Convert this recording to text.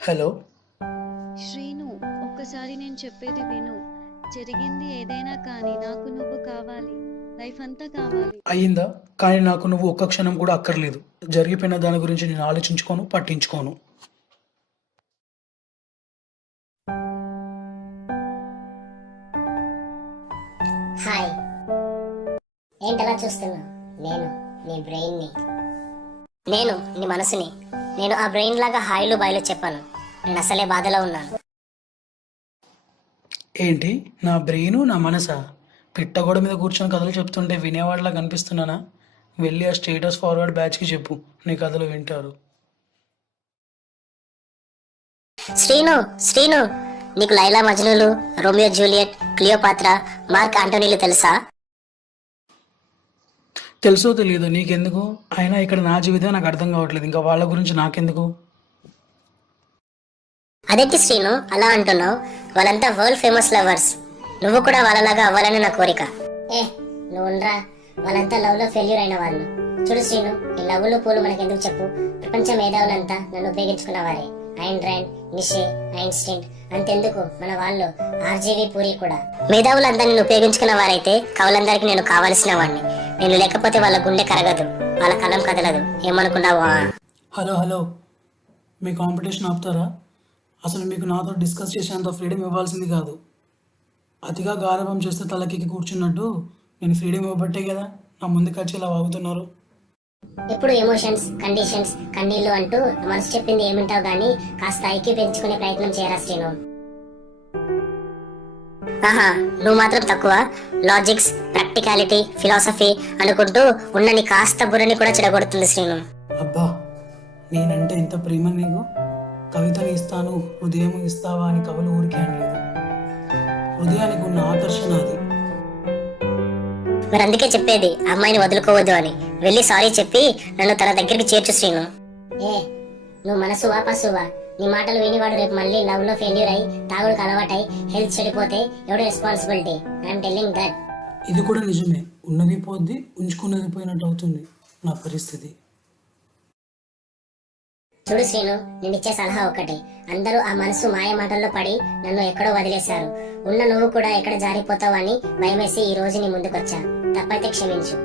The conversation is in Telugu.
హలో. శ్రీను, ఒక్కసారి నేను చెప్పేది విను. జరిగింది ఏదైనా కానీ నాకు నువ్వు కావాలి. లైఫ్ అంతా కావాలి. అయ్యిందా? కానీ నాకు నువ్వు ఒక్క క్షణం కూడా అక్కర్లేదు. జరిగిపోయిన దాని గురించి నేను ఆలోచించుకోను, పట్టించుకోను. హాయ్, ఏంటలా చూస్తున్నా? నేను నీ బ్రెయిన్ని, నేను నీ మనసుని. నేను ఆ బ్రెయిన్ లాగా హాయిలు బాయిలు చెప్పాను. నేను అసలే బాధలో ఉన్నాను. ఏంటి? నా బ్రెయిను, నా మనసా? పిట్టగోడ మీద కూర్చొని కథలు చెప్తుంటే వినేవాళ్ళలా కనిపిస్తున్నానా? వెళ్ళి ఆ స్టేటస్ ఫార్వర్డ్ బ్యాచ్కి చెప్పు, నీ కథలు వింటారు. శ్రీను, శ్రీను, నీకు లైలా మజ్నూలు, రోమియో జూలియట్, క్లియోపాత్రా, మార్క్ ఆంటోనీలు తెలుసా? తెలుసో తెలియదో నీకెందుకు? అయినా ఇక్కడ నా జీవితం నాకు అర్థం కావట్లేదు, ఇంకా వాళ్ళ గురించి నాకెందుకు? అదేంటి శ్రీను అలా అంటున్నావు? వాళ్ళంతా వరల్డ్ ఫేమస్ లవర్స్. నువ్వు కూడా వాళ్ళలాగా అవ్వాలని నా కోరిక. నువ్వురా, వాళ్ళంతా లవ్ లో ఫెయిల్యూర్ అయిన వాళ్ళు. చూడు శ్రీను, ఈ లవ్లు పూలు మనకెందుకు చెప్పు? ప్రపంచ మేధావులంతా నన్ను ఉపయోగించుకున్న వారే. ఐన్ ర్యాండ్, నిషే, ఐన్స్టీన్ అంతెందుకు, మన వాళ్ళు ఆర్జీవి పూరి కూడా. మేధావులంతా నేను ఉపయోగించుకున్న వారైతే కవులందరికీ నేను కావలసిన వాడిని. నేను లేకపోతే వాళ్ళ గుండె కరగదు, వాళ్ళ కలం కదలదు. ఏమనుకున్నావా? హలో హలో, మీ కాంపిటీషన్ ఆపుతారా? అసలు మీకు నాతో డిస్కస్ చేసేంత ఫ్రీడమ్ ఇవ్వాల్సింది కాదు. అతిగా గారాబం చేస్తే తలకెక్కి కూర్చున్నట్టు నేను ఫ్రీడమ్ ఇవ్వబట్టే కదా నా ముందుకు వచ్చి ఇలా వాగుతున్నారు. ఎప్పుడు ఎమోషన్స్, కండిషన్స్, కన్నీళ్లు అంటూ మనసు చెప్పింది ఏమింటావు గానీ కాస్త ఐక్యూ పెంచుకునే ప్రయత్నం చేయరా శ్రీను? ఆహా, నువ్వు మాత్రం తక్కువ. లాజిక్స్, ప్రాక్టికాలిటీ, ఫిలాసఫీ అనుకుంటూ ఉన్నని కాస్త బుర్రని కూడా చెడగొడుతుంది శ్రీను. అబ్బా, నేనంటే ఎంత ప్రేమ నీకు! కవితని ఇస్తాను, హృదయం ఇస్తావా అని కవులు ఊరికే అనలేదు. హృదయానికి ఉన్న ఆకర్షణ అది. మరి అందుకే చెప్పేది ఆ అమ్మాయిని వదులుకోవద్దు అని. వెళ్ళి సారీ చెప్పి నన్ను తన దగ్గరికి చేర్చు శ్రీను. నువ్వు మనసువా పశువా? నీ మాటలు వినివాడు రేపు మళ్ళీ లవ్ లో ఫెయిల్యూర్ అయి తాగుడుకు అలవాటై హెల్త్ చెడిపోతే ఎవడు రెస్పాన్సిబిలిటీ? I'm telling that. ఇది కూడా నిజమే. ఉన్నది పోద్ది, ఉంచుకున్నది పోయినట్టు అవుతుంది నా పరిస్థితి. చూడు శ్రీను, నేను ఇచ్చే సలహా ఒకటే. అందరూ ఆ మనసు మాయ మాటల్లో పడి నన్ను ఎక్కడో వదిలేశారు. ఉన్న నువ్వు కూడా ఎక్కడ జారిపోతావు అని భయమేసి ఈ రోజు నీ ముందుకొచ్చా. తప్పైతే క్షమించు.